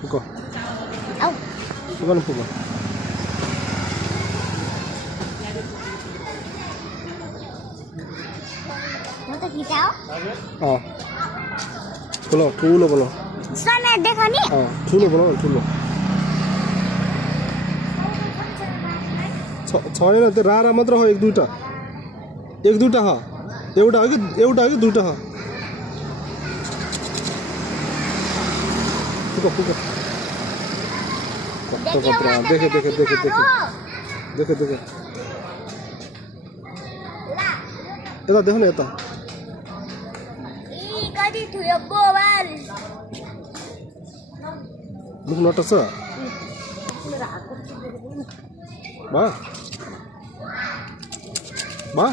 Puko. Au. Puko na puko. Nó तो खिचाओ बोलो ठुलो बोलो समय देखो नि ठुलो बोलो ठुलो छैन त्यो रारा मात्र हो एक दुईटा हो एउटा हो कि दुईटा हो पुको पुको देखे यता देखो न यता कति ठुलो बोबाल लुक नटछ बा